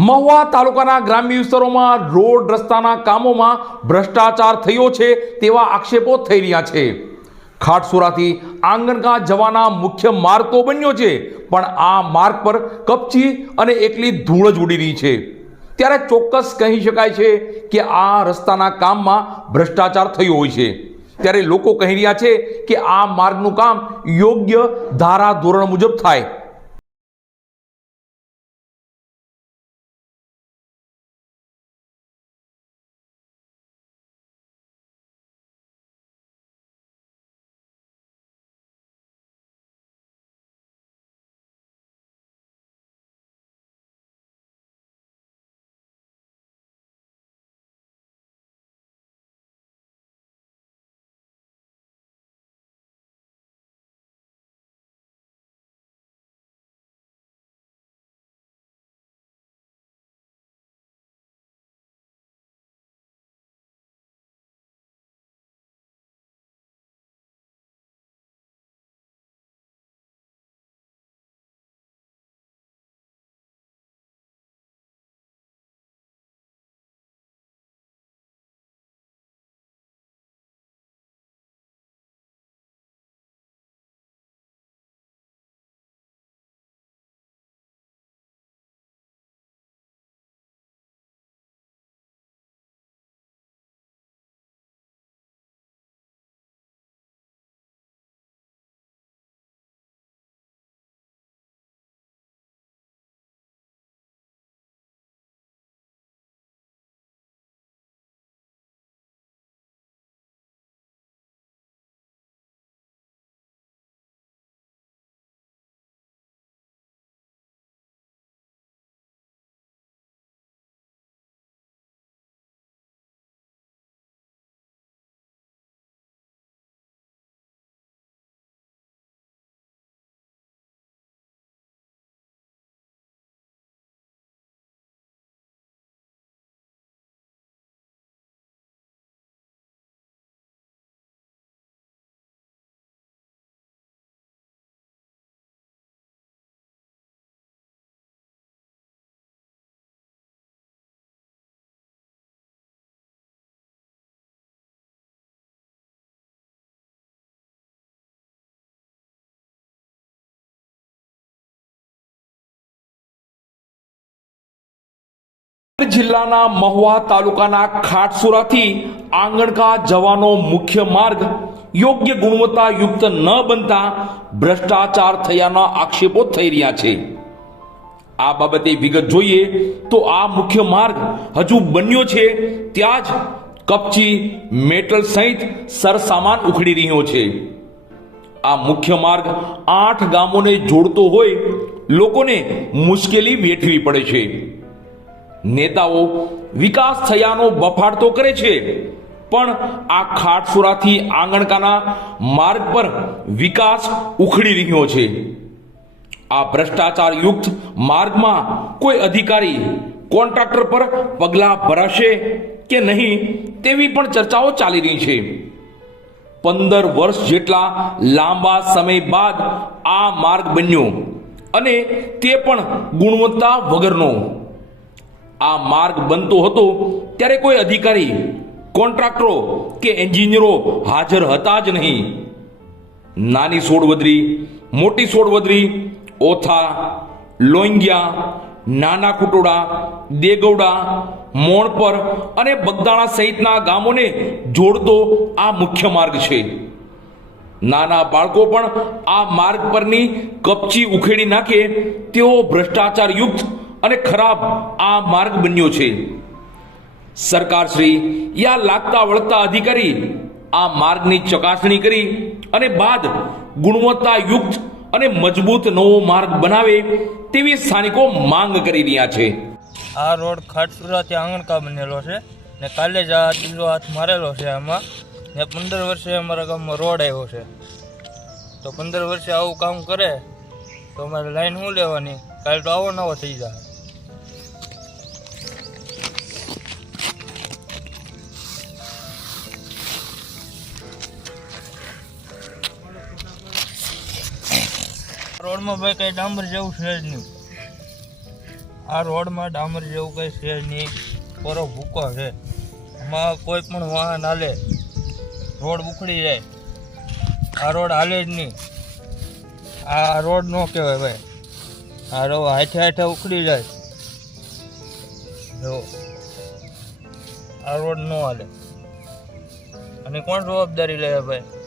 મહુવા તાલુકાના ગ્રામ્ય વિસ્તારોમાં રોડ રસ્તાના કામોમાં ભ્રષ્ટાચાર થયો છે તેવા આક્ષેપો થઈ રહ્યા છે। ખાટસુરાથી આંગણકા જવાના મુખ્ય માર્ગ તો બન્યો છે, પણ આ માર્ગ પર કપચી અને એકલી ધૂળ જ ઉડી રહી છે। ત્યારે ચોક્કસ કહી શકાય છે કે આ રસ્તાના કામમાં ભ્રષ્ટાચાર થયો હોય છે। ત્યારે લોકો કહી રહ્યા છે કે આ માર્ગનું કામ યોગ્ય ધારા ધોરણ મુજબ થાય। જિલ્લાના મહુવા તાલુકાના ખાટસુરાથી આંગણકા જવાનો મુખ્ય માર્ગ યોગ્ય ગુણવત્તાયુક્ત ન બનતા ભ્રષ્ટાચાર થયાના આક્ષેપો થઈ રહ્યા છે। આ બાબતે વિગત જોઈએ તો આ મુખ્ય માર્ગ હજુ બન્યો છે ત્યાં જ કપચી, મેટલ સહિત સરસામાન ઉખડી રહ્યો છે। આ મુખ્ય માર્ગ 8 ગામોને જોડતો હોય લોકોને મુશ્કેલી વેઠવી પડે છે। નેતાઓ વિકાસ થયાનો બફાટ તો કરે છે, પણ આ ખાટસુરાથી આંગણકાના માર્ગ પર વિકાસ ઉખડી રહ્યો છે। આ ભ્રષ્ટાચાર યુક્ત માર્ગમાં કોઈ અધિકારી કોન્ટ્રાક્ટર પર પગલાં ભરાશે કે નહીં તેવી પણ ચર્ચાઓ ચાલી રહી છે। 15 વર્ષ જેટલા લાંબા સમય બાદ આ માર્ગ બન્યો, અને તે પણ ગુણવત્તા વગરનો। આ માર્ગ બનતો હતો ત્યારે કોઈ અધિકારી, કોન્ટ્રાક્ટરો કે એન્જિનિયરો હાજર હતા જ નહીં। નાની સોડવદરી, મોટી સોડવદરી, ઓથા, લોંગિયા, નાના કુટોડા, દેગવડા, મોણપર અને બગદાણા સહિતના ગામોને જોડતો આ મુખ્ય માર્ગ છે। નાના બાળકો પણ આ માર્ગ પરની કપચી ઉખેડી નાખે તેવો ભ્રષ્ટાચાર યુક્ત અને ખરાબ આ માર્ગ બન્યો છે। સરકારશ્રી યા લાગતા વળગતા અધિકારી આ માર્ગની ચકાસણી કરી અને બાદ ગુણવત્તાયુક્ત અને મજબૂત નવો માર્ગ બનાવે તેવી સ્થાનિકો માંગ કરી રહ્યા છે। આ રોડ ખાટસુરાથી આંગણકા બનેલો છે ને કાલે જ આ ત્રીજો હાથ મારેલો છે આમાં ને 15 વર્ષે અમારા ગામમાં રોડ આવ્યો છે, તો 15 વર્ષે આવું કામ કરે તો અમારે લાઈન શું લેવાની? કાલે તો આવો નવો થઈ જાય। રોડમાં ભાઈ કઈ ડાંબર જેવું છે જ નહીં। આ રોડમાં ડામર જેવું કંઈ છે નહીં, કોરો ભૂકો છે. એમાં કોઈ પણ વાહન હાલે રોડ ઉખડી જાય. આ રોડ હાલે જ નહીં. આ રોડ ન કહેવાય ભાઈ. આ રોડ હાથે હાથે ઉખડી જાય. જો આ રોડ ન હાલે. અને કોણ જવાબદારી લે ભાઈ?